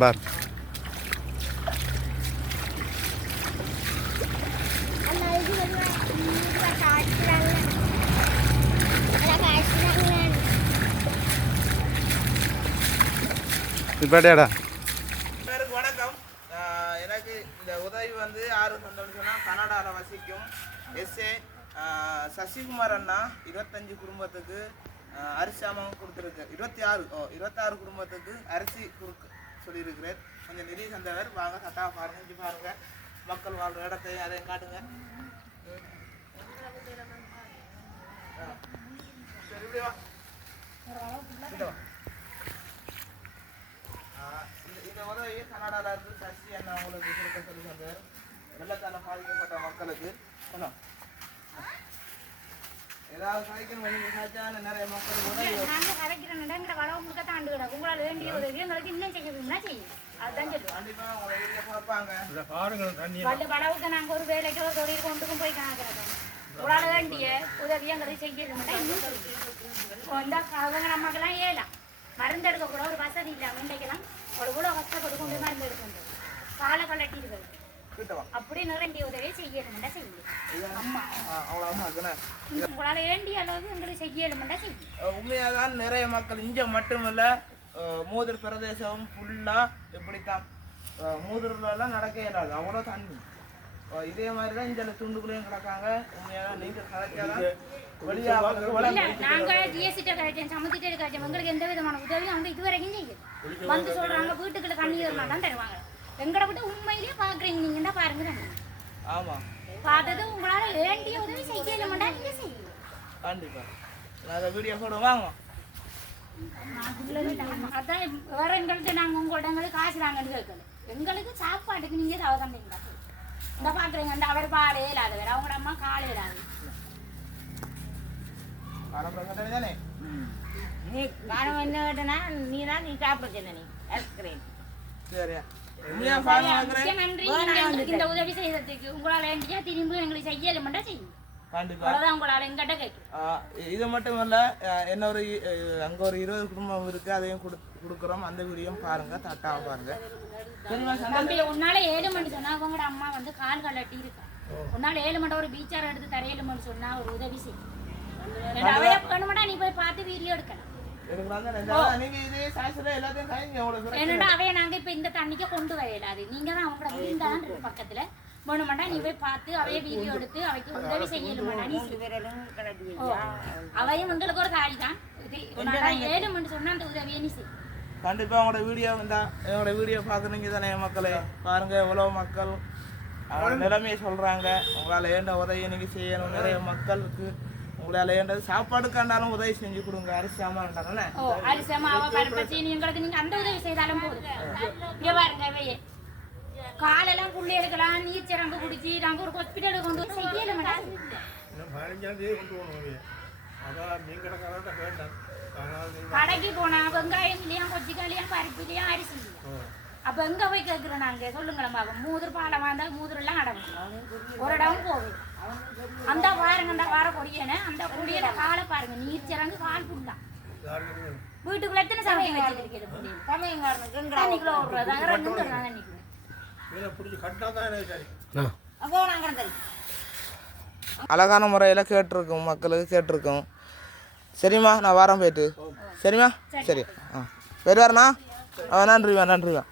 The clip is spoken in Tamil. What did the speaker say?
பார் இப்படியாடா வணக்கம். எனக்கு இந்த உதவி வந்து யாரு சொந்தம்னு சொன்னால் கனடாவில் வசிக்கும் எஸ்ஏ சசிகுமார் அண்ணா 25 குடும்பத்துக்கு அரிசி அமௌண்ட் கொடுத்துருக்கு. 26 குடும்பத்துக்கு அரிசி கொடுக்க சொல்லியிருக்கிறேன். கொஞ்சம் நிதி தந்தவர். வாங்க சட்டா பாருங்க, இஞ்சி பாருங்க, மக்கள் வாழ்கிற இடத்தை அதையும் காட்டுங்க. சரி, இப்படி வா. இந்த உதவி கனடாவில் இருந்து சசி அண்ணா உங்களுக்கு கொடுக்க சொல்லி தந்தவர். வெள்ளத்தால் பாதிக்கப்பட்ட மக்களுக்கு ஏதாவது கலைக்கணும் பண்ணி விசாரிச்சான நிறைய மக்கள் உதவி நாங்கள் கலைக்கிறோம்னா எங்களை வளவு முழுக்க தாண்டு கிடக்கும். உங்களால் வேண்டிய உதவி எங்களுக்கு இன்னும் செய்யணும்னா செய்யும். அதுதான் சொல்லுவோம். கண்டிப்பாக உங்களை வீட்டில் பார்ப்பாங்க. வளவுக்கு நாங்கள் ஒரு வேலைக்கு ஒரு தொழில் கொண்டுக்கும் போய் காக்கிறோம். உங்களால் வேண்டிய உதவி எங்களுக்கு செய்யணும்னா இன்னும் சொல்லுவோம். இந்த அவங்க நமக்கெல்லாம் ஏலாம் மருந்து எடுக்கக்கூட ஒரு வசதி இல்லாமல் இன்றைக்கெல்லாம் எவ்வளோ கஷ்டப்பட்டு கொண்டு மருந்து எடுக்கணும். காலை கலட்டி இருக்கிறது அப்படி வேண்டிய உதவியை செய்யணும்னா செய்யும். அம்மா உங்களால் வேண்டிய அளவுக்கு எங்களுக்கு செய்யணும்னா செய்யும். உண்மையாதான் நிறைய மக்கள் இங்கே மட்டுமில்ல மூதூர் பிரதேசம் ஃபுல்லாக இப்படித்தான். மூதூர்லாம் நடக்க இயலாது, அவ்வளோ தண்ணி. இதே மாதிரி தான் இந்த துண்டுக்குள்ளேயும் கிடக்காங்க. உண்மையாக நீங்கள் கலைச்சாதான் நாங்கள் ஜிஎஸ்டிட்ட கழிச்சேன், சமத்திட்ட கழிச்சோம். எங்களுக்கு எந்த விதமான உதவியும் வந்து இதுவரைக்கும் செய்யுது. வந்து சொல்கிறாங்க வீட்டுக்குள்ள தண்ணி தான் தருவாங்க. எங்களை விட்டு உண்மையிலேயே பார்க்குறீங்க நீங்கள் தான் பாருங்க தண்ணி. ஆமாம், பார்த்தது உங்களால் வேண்டிய உதவி செய்யணும்னா நீங்கள் செய்யணும். கண்டிப்பாக நான் வீடியோ கூட வாங்குவோம். அதான் வேற எங்களுக்கு நாங்கள் உங்கள்கிட்ட எங்களுக்கு காசு நாங்கள் கேட்கல. எங்களுக்கு சாப்பாட்டுக்கு நீங்கள் தவறு தந்தீங்களா இந்த பார்க்குறீங்க. அந்த அவர் பாலே இல்லாத வேறு அவங்களோட அம்மா காலே இல்லாது. நீ காரணம் என்ன கேட்டனா நீ தான் நீ சாப்பிடுச்சேன் நீ ஐஸ்கிரீம். சரியா நன்றி இந்த உதவி செய்யறதுக்கு. உங்களால் வேண்டியா திரும்பி எங்களுக்கு செய்யலுமெண்டா செய்யும். கண்டிப்பாக உங்களால் எங்கிட்ட கேட்கும். இது மட்டும் இல்ல, இன்னொரு அங்கே ஒரு 20 குடும்பம் இருக்கு, அதையும் கொடுக்குறோம். அந்த வீடியோ பாருங்க, தட்டாக பாருங்க. தம்பி உன்னால 7 மணி சொன்னா உங்களோட அம்மா வந்து கால் கலட்டி இருக்கா. உன்னால 7 மணி ஒரு பீச்சார் எடுத்து தரையில மணி சொன்னா ஒரு உதவி செய்யும். நீ போய் பார்த்து வீடியோ எடுக்கலாம். என்னடா அவைய நாங்க இப்ப இந்த தண்ணிக்கு கொண்டு வரையலாது. நீங்க தான் அவங்களோட வீண்டான் பக்கத்துல வேணுமாண்டா நீ போய் பார்த்து அவைய வீடியோ எடுத்து அவைக்கு உதவி செய்யலுமாடா. நீ அவையும் உங்களுக்கு ஒரு தாய் தான். 7 மணி சொன்னா அந்த உதவியை நீ செய். கண்டிப்பா உங்களோட வீடியோ வந்தா என்னோட வீடியோ பார்க்குறீங்க தானே மக்களே. பாருங்க எவ்வளவு மக்கள் அவங்க நிலைமையை சொல்றாங்க. உங்களால் ஏண்ட உதவியை நீங்க செய்யணும். நிறைய மக்களுக்கு உங்களால் ஏண்டது சாப்பாடுக்காண்டாலும் உதவி செஞ்சு கொடுங்க. அரிசாமா இருந்தாங்கண்ணே. அரிசாமாவை பருப்பச்சி எங்களுக்கு நீங்க அந்த உதவி செய்தாலும் போதும். இங்க பாருங்க அவையே காலெல்லாம் புள்ளி எடுக்கலாம், நீர் சிறங்கு குடிச்சு நாங்கள் ஒரு ஹாஸ்பிட்டலுக்கு கொண்டு செய்யல மாட்டோம். கடைக்கு போனா வெங்காயம் இல்லையா, கொச்சிக்காலியா, பருப்பு இல்லையா, அரிசி இல்லையா. அப்ப எங்க போய் கேட்கிறோம் நாங்க சொல்லுங்களேன் பாக்க. மூதூர் பாலம் வந்தா மூதூர்லாம் அடங்கும், ஒரு இடம் போகுது. அந்த பாருங்க வார கொடியன அந்த கொடியில காலை பாருங்க, நீர் சிறங்கு கால் புல்லாம். வீட்டுக்குள்ள எத்தனை சமையல் வச்சிருக்கீங்க? தண்ணிக்குள்ள விடுறதா 2 தண்ணிக்குள்ள அழகான முறையில் கேட்டிருக்கோம், மக்களுக்கு கேட்டிருக்கோம். சரிம்மா, நான் வாரம் போயிட்டு. சரிம்மா, சரி. வருவாருண்ணா. நன்றிம்மா, நன்றிம்மா.